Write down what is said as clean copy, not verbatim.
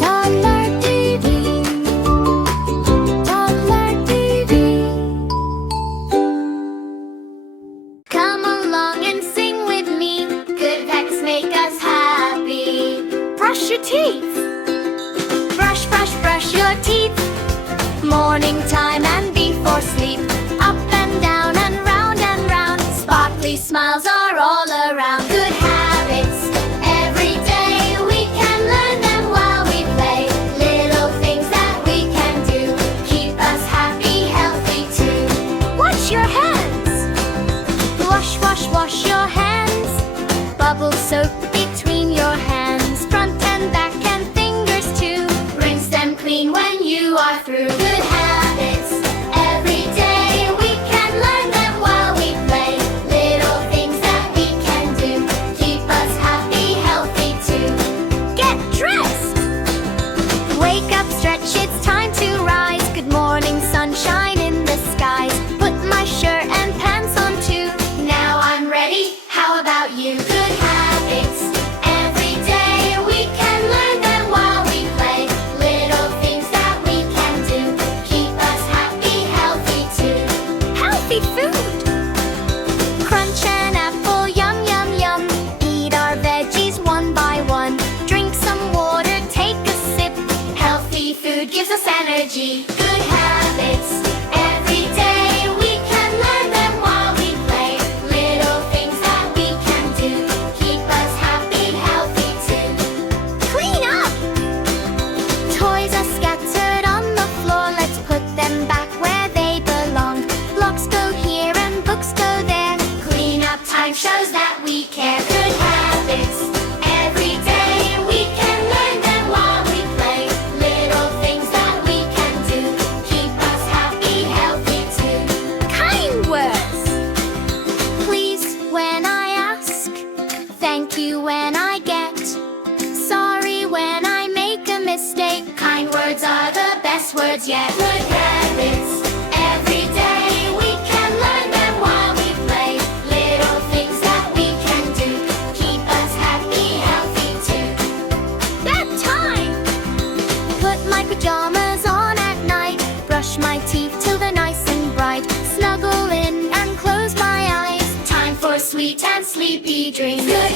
Toddler TV. Toddler TV. Come along and sing with me. Good facts make us happy. Brush your teeth. Brush, brush, brush your teeth. Morning time and before sleep. Up and down and round and round. Sparkly smiles are all around. Good habits. Every day we can learn them while we play. Little things that we can do. Keep us happy, healthy too. Wash your hands. Wash, wash, wash your hands. Bubble soap between your hands. Front and back and fingers too. Rinse them clean when you are through. Good habits. Every day we can learn them while we play. Little things that we can do. Keep us happy, healthy too. Get dressed. Wake up, stretch, it's time to rise. Good morning, sunshine in the skies. Put my shirt and pants on too. Now I'm ready, how about you? Good habits. Every day we can learn them while we play. Little things that we can do. Keep us happy, healthy too. Healthy food. Crunch an apple, yum, yum, yum. Eat our veggies one by one. Drink some water, take a sip. Healthy food gives us energy. Good habits. Every day we can learn them while we play. Little things that we can do. Keep us happy, healthy too. Clean up. Toys are scattered on the floor. Let's put them back where they belong. Blocks go here and books go there. Clean up time shows that we care. Good habits. Every day we can learn them while we play. Little things that we can do. Keep us happy, healthy too. Kind words. Please when I ask. Thank you when I get. Sorry when I make a mistake. Kind words are the best words yet. Good habits. Every day we can learn them while we play. Little things that we can do. Keep us happy, healthy too. Bedtime. Put my pajamas on at night. Brush my teeth till they're nice and bright. Snuggle in and close my eyes. Time for sweet and sleepy dreams. Good